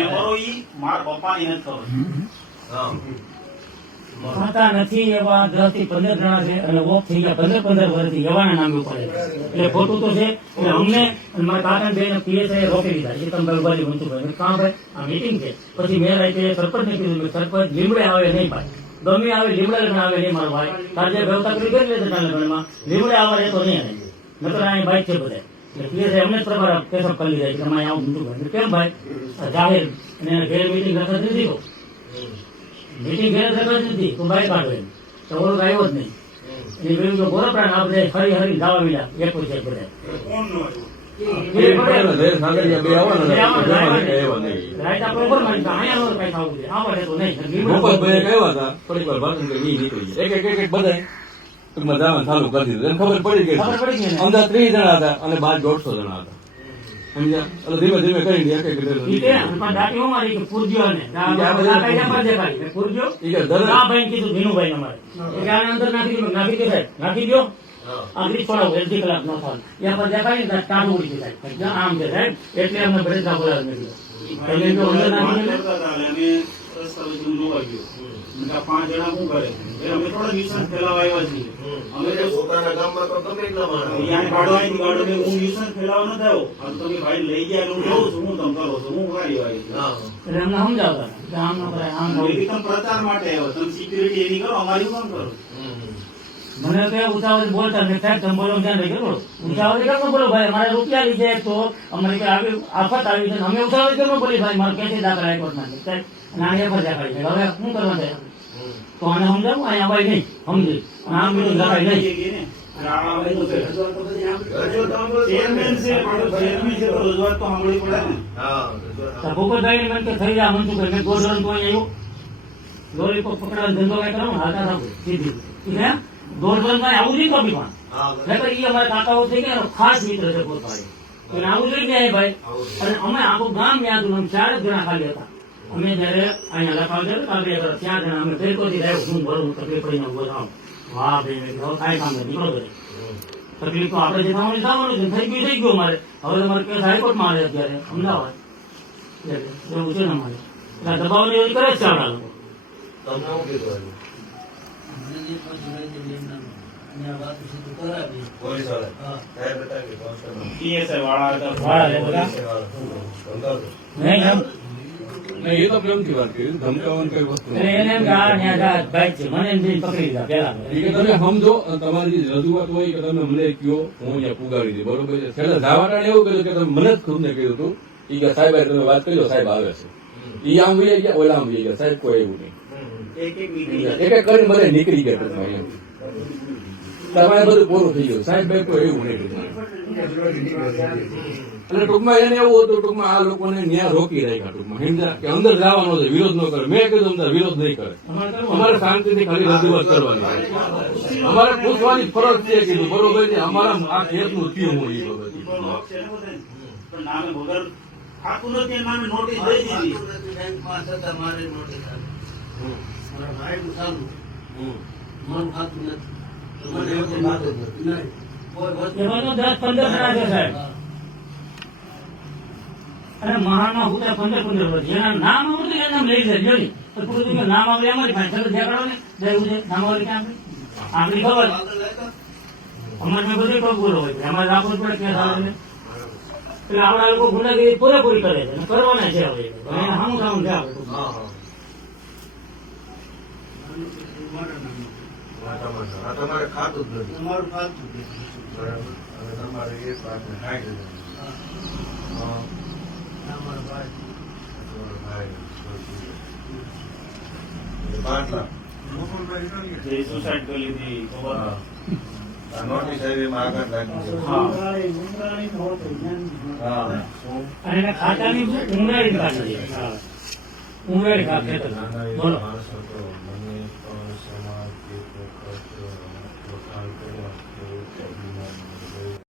તમે કરો ઈ મારા પપ્પાની નથી કરો. ખાતા નથી એવા 10 થી 15 જણા છે અને ઓફ થઈ ગયા 15 વર્ષથી એવાના નામે ઉપર એટલે ખોટું તો છે. એટલે અમને મારા કાકા બેન પીએસઆઈ રોકી દીધા એ તમે બાજુ મનસુખભાઈ કામ ભાઈ આ મીટિંગ છે. પછી મેં રાતે સરપંચને કીધું સરપંચ લીમડે આવે નહીં ભાઈ, ગમે આવે લીમડા લગ્ન આવે નહીં મારો ભાઈ, આજે વ્યવસ્થા કરી લેશે લગ્નમાં લીમડે આવે તો નહીં આવે નકર અહીં બાઈક છે બધા. એટલે પીએસઆઈ અમને જ પ્રમાણે પેશપ કરી લીધા કે તમારે આવું મનસુખભાઈ કેમ ભાઈ જાહેર અને ઘેર મીટિંગ રખત નથી તો મીટિંગ ઘેર રખત નથી તો બાઈક કાઢો એમ તો ઓળખ આવ્યો જ નહીં. એ પેલું ગોરપડા આપણે ફરી હરી જવા મળ્યા એક પછી એક બધા ચાલુ કરી દીધું ખબર પડી ગઈ અંદર 30 જણા હતા અને બહાર 150 જણા હતા સમજ્યા. એટલે ધીમે ધીમે કરી દે નાખી દો આગળ છોડાવો 1 કલાક નો થાય ત્યાં પર દેખાય ને ટાળું ઉડી જાય આમ છે સાહેબ એટલે અમને બ્રેન્ડા બોલાવે નથી. પાંચ જણા શું કરે અમે થોડા ન્યુસન્સ ફેલાવા આવ્યા છીએ. અમે પોતાના ગામમાં તો તમે ગાડો હું ન્યુસન્સ ફેલાવા નથી આવ્યો. તમે ભાઈ લઈ ગયા હું જોઉં છું હું તમે કરો છો હું કાર્યવાહી એટલે અમને સમજાવતા પ્રચાર માટે આવ્યો તમે સિક્યુરિટી એની કરો અમારી કામ કરો. મને તો ઉતાવળ બોલતા ને સાહેબ તમે બોલો ધ્યાન રાખી બોલો ઉતાવળ કેમ બોલો ભાઈ અમારે રૂપિયા લીધે તો અમારે આવી આફત આવી છે અમે ઉતાવળ કેમ બોલી ભાઈ મારે ક્યાંથી દાખલ હાઈકોર્ટ માં નાની ફરજા કરી છે હવે શું કરવા છે તો આને સમજાવું અહીંયા ભાઈ નહીં સમજી આમ બીજું લખાય નહીં. ભૂપતભાઈ મને કે થઈ જાય મનસુખ મેં ગોળરણ તો આવ્યો ગોળી પકડવાનો ધંધો કઈ કરો હાલતા થાવ સીધી ગોળબંધમાં આવું નહીં કભી પણ એ અમારા કાકાઓ થઈ ગયા ખાસ મિત્ર છે પોતાને આવું જોઈ ગયા ભાઈ. અને અમે આખું ગામ યાદ 4 જણા ખાલી હતા. અમે જયારે અહીંયા લખાવ ત્યાં જણા અમે ફેરકોથી આવ્યો શું ભરું તકલીફ પડીને બોલાવ વાહ ભાઈ કાંઈ કામ નથી નીકળો તકલીફ તો આપણે જે થવાનું થવાનું છે થઈ ગયું મારે. હવે તમારે કેસ હાઈકોર્ટમાં આવે અત્યારે અમદાવાદ એવું છે ને અમારે એટલે દબાવની એવી કરે જ છે આપણા લોકો. એ તો પ્રેમથી વાત કરી ધમકાવવાની કઈ વસ્તુ તમે સમજો તમારી જે રજૂઆત હોય કે તમે મને કયો હું અહીંયા પુગાડી દઈ બરોબર છે. છેલ્લે જવાના એવું કર્યું કે તમે મને જ ખુદ ને કહ્યું હતું એ કે સાહેબ તમે વાત કરી સાહેબ આવે છે એ આમ વહી ગયા ઓલા આમ વહી ગયા સાહેબ કોઈ એવું નહીં એક એક કરીને બધા નીકળી ગયા ટૂંકમાં એમ તમારે બધું પૂરું થઈ ગયું સાહેબ ભાઈ કોઈ એવું નહીં એટલે ટૂંકમાં એને એવું હતું ટૂંકમાં આ લોકોને ન્યાય રોકી રાખ્યા ટૂંકમાં સમજ્યા કે અંદર જવાનો છે વિરોધ ન કરે. મેં કીધું અંદર વિરોધ નહીં કરે અમારે શાંતિથી ખાલી રજૂઆત કરવાની અમારે પૂછવાની ફરજ છે કીધું બરોબર છે અમારા આ કેસનું થયું હું એ બાબત ખાતું નથી નામે નોટિસ દઈ દીધી. એમાં તો 10-15 જણા છે સાહેબ અને મહાનમાં હું 15 વર્ષ જેના નામ આવડતું એના લઈ જાય જોઈ તો પૂરું નામ આવે અમારી પાસે દેખાડો ને જરૂર છે નામ આવે ક્યાં આપણી ખબર અમારે બધું બોલો હોય અમારે રાખવું પડે ક્યાં આવે ને એટલે આપણા લોકો ગુનાગીરી પૂરેપૂરી કરે છે કરવાના છે હવે સામું સામું છે આપણે તમારે ખાતું જ નથી તમારું ખાતું જ નથી બરાબર. અને તમારે એક વાતને કાઢી સુસાઇડ કરી લીધી નોટિસ આવી એમાં આગળ લાગી અને ખાતાની ઉંગાડી કાઢી ઉંગાડી કાઢે બોલો